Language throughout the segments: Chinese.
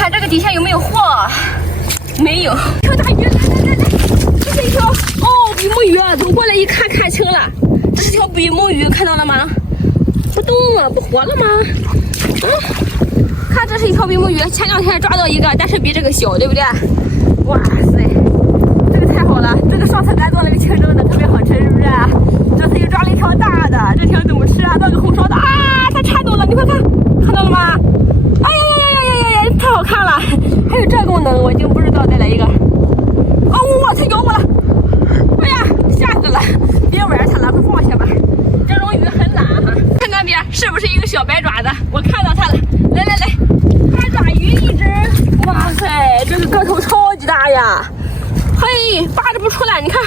看这个底下有没有货？没有。条大鱼，来，这是一条比目鱼啊！走过来一看，看清了，这是条比目鱼，看到了吗？不动了，不活了吗？看这是一条比目鱼，前2天抓到一个，但是比这个小，对不对？哇塞，这个太好了！这个上次咱做那个清蒸的特别好吃，是不是？这次又抓了一条大的，这条怎么吃啊？弄个红烧的啊！它缠到了，你快看，看到了吗？哎呀，太好看了！还有这功能，我已经不知道再来一个。哇，它咬我了！哎呀，吓死了！别玩它了，快放下吧。这种鱼很懒哈。看那边是不是一个小白爪子？我看到它了。来，八爪鱼一只。哇塞，这个个头超级大呀！嘿，扒着不出来，你看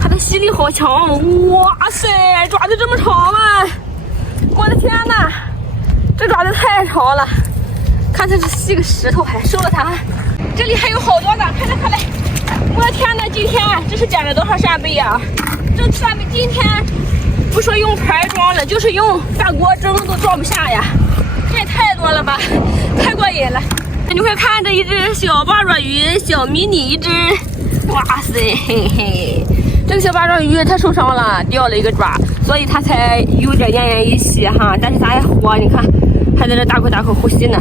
它的吸力好强。哇塞，爪子这么长吗？我的天哪，这爪子太长了。看它是吸个石头，还收了它。这里还有好多呢，快来！我的天哪，今天这是捡了多少扇贝呀？这扇贝今天不说用盘装了，就是用大锅蒸都装不下呀！这也太多了吧，太过瘾了！你快看这一只小八爪鱼，小迷你一只，哇塞，嘿嘿！这个小八爪鱼它受伤了，掉了一个爪，所以它才有点奄奄一息哈。但是它还活，你看，还在这大口呼吸呢。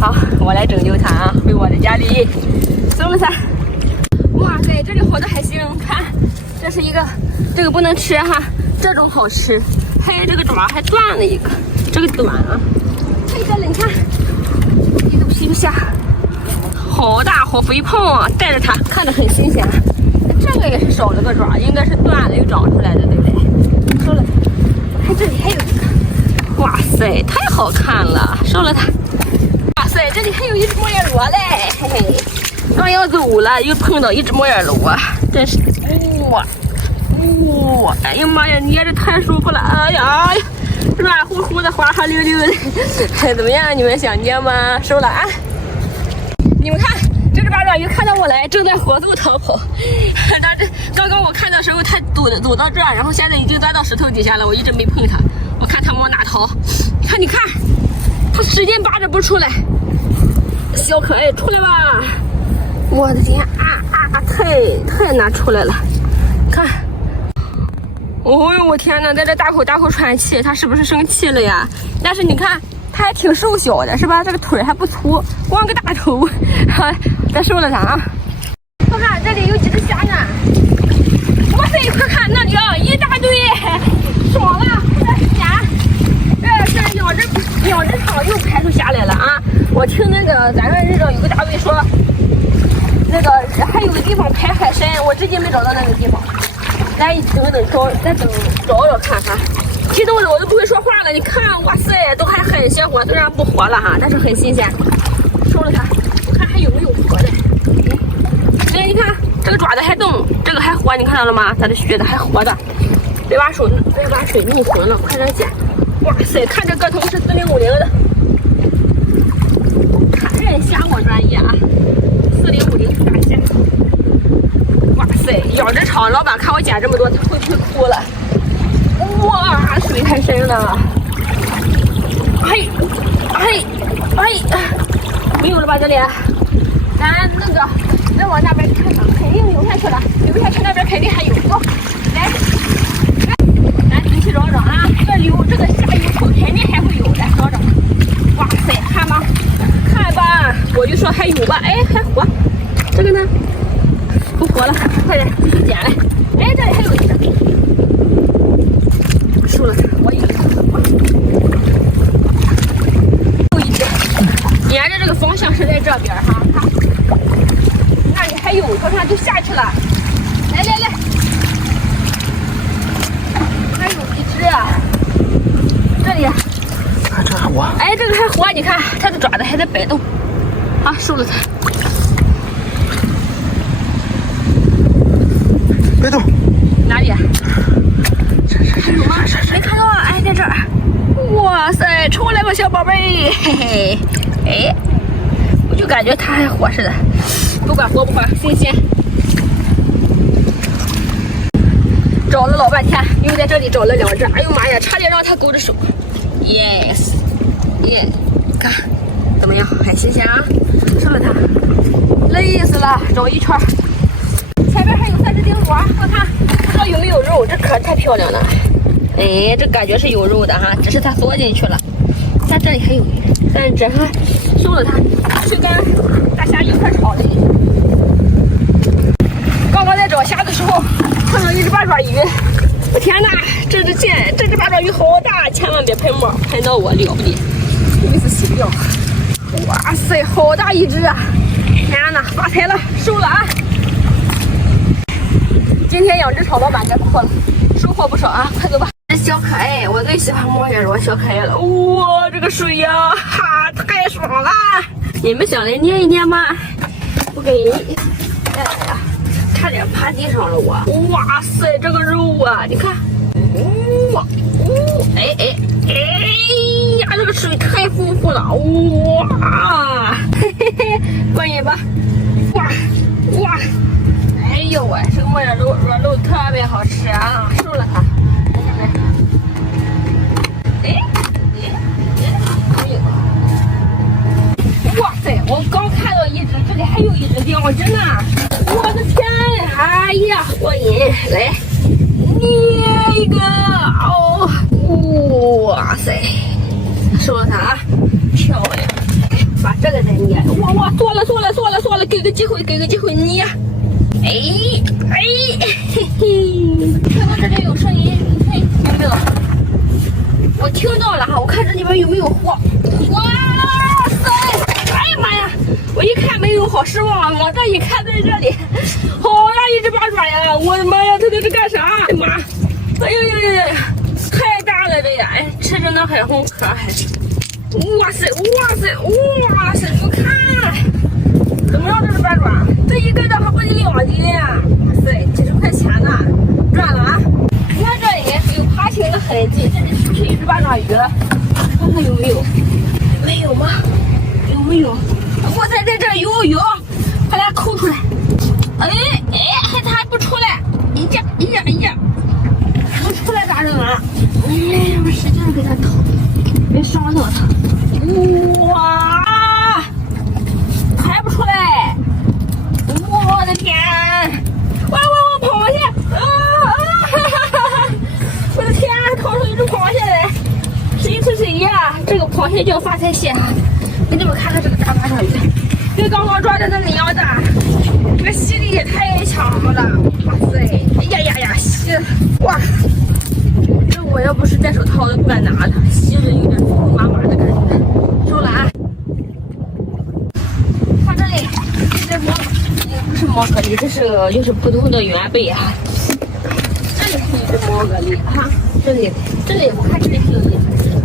好，我来拯救它啊，回我的家里，送了它。哇塞，这里好的还行，看，这是一个，这个不能吃哈，这种好吃。还有这个爪还断了一个，这个短啊。还有这里你看，一肚皮虾，好大好肥胖啊，带着它看着很新鲜。这个也是少了个爪，应该是断了又长出来的，对不对？收了它。看这里还有一个，哇塞，太好看了，收了它。哇塞，这里还有一只摩耶螺嘞，嘿嘿。刚要走了，又碰到一只摩耶螺，真是哇！哎呀妈呀，捏着太舒服了！哎呀，软乎乎的，滑滑溜溜的，怎么样？你们想捏吗？收了啊！你们看，这只八爪鱼看到我来，正在火速逃跑。刚刚我看的时候，它走到这儿，然后现在已经钻到石头底下了，我一直没碰它。我看它往哪逃。你看，它使劲扒着不出来。小可爱，出来吧！我的天太难出来了，看，哦呦我天哪，在这大口喘气，它是不是生气了呀？但是你看，它还挺瘦小的，是吧？这个腿还不粗，光个大头，再收了它啊！快看这里有几只虾呢！哇塞，快看那里啊，一大堆，爽了，快点捡！这是养殖场又排出虾来了啊！我听那个咱们这有个大卫说。那个还有个地方排海参，我至今没找到那个地方。来，再找看看。激动的我都不会说话了。你看，哇塞，都还很鲜活，虽然不活了哈，但是很新鲜。收了它，我看还有没有活的。哎，你看这个爪子还动，这个还活，你看到了吗？它的血的还活着。别把水弄浑了，快点捡。哇塞，看这个头是4050的。看人虾我专业啊。4050大虾，哇塞！养殖场老板看我捡这么多，他会不会哭了？哇，水太深了！没有了吧？这里，咱再往那边看看，肯定流下去了，那边肯定还有。走，来，咱仔细找找啊！这个下游口肯定还会有，来找找。哇塞，看吧，我就说还有吧，哎，还活。这个呢，不活了，快点继续捡来。哎，这里还有一个，收了它，我有一个，又一只。沿着这个方向是在这边哈，看，那里还有，好像就下去了。来，还有一只啊，这里。看这还活。哎，这个还活，你看它的爪子还在摆动。好，收了它。别动！哪里？这有吗？没看到啊！哎，在这儿。哇塞，出来吧，小宝贝！嘿嘿，哎，我就感觉它还活似的，不管活不活，新鲜。找了老半天，又在这里找了2只。哎呦妈呀，差点让它勾着手。Yes，看怎么样？很新鲜啊！了，绕一圈。前面还有3只钉螺，我看不知道有没有肉，这壳太漂亮了。哎，这感觉是有肉的哈，只是它缩进去了。但这里还有，但这还收了它，去跟大虾一块炒的。刚刚在找虾的时候，看到一只八爪鱼，我天哪，这只八爪鱼好大，千万别喷沫，喷到我了不得，有一次洗不掉。哇塞，好大一只啊！天哪，发财了，收了啊！今天养殖场老板该不错了，收获不少啊！快走吧。这小可爱，我最喜欢毛血肉小可爱了。哇，这个水呀，哈，太爽了！你们想来捏一捏吗？不给你。哎呀，差点趴地上了我。哇塞，这个肉啊，你看，哇，哎呀，这个水太丰富了，哇，嘿嘿嘿，过瘾吧？哇，哎呦喂，这个毛血肉肉特别好吃啊，收了它。哇塞！我刚看到一只，这里还有一只掉着呢！我的天！哎呀，过瘾！来，捏一个哦！哇塞，收了它啊，漂亮！把这个再捏，哇，做了！给个机会捏！哎，嘿嘿！看到这里有声音，嘿，有没有？我听到了哈，我看这里边有没有货。哇塞！哎呀妈呀！我一看没有，好失望。往这一看，在这里，好大一只八爪呀！我的妈呀，它这是干啥？哎妈！哎呦，太大了这呀！哎，吃着那海虹壳还是。哇塞！你们看，怎么着这是八爪？这一个的还不得2斤呀！哇塞，几十块钱呢，赚了啊！你看这里有爬行的痕迹，这里是不是一只八爪鱼？看看有没有？没有吗？有没有？我在这有，把它抠出来。哎，它还不出来！哎呀，不出来咋整啊？哎，我使劲给它掏，别伤到它。哇，还不出来！我的天！哇，螃蟹！我的天，掏出一只螃蟹来！谁呀？这个螃蟹叫发财蟹哈！给你们看看这个大八爪鱼，跟刚刚抓的那个一样大，这个吸力也太强了！哇塞！哎呀，吸！哇！这我要不是戴手套，我都不敢拿它，吸的有点密麻的感觉。收了啊！看这里，这不是毛蛤蜊，这是就是普通的圆贝啊。这里是一只毛蛤蜊哈，这里我看这里是有一只。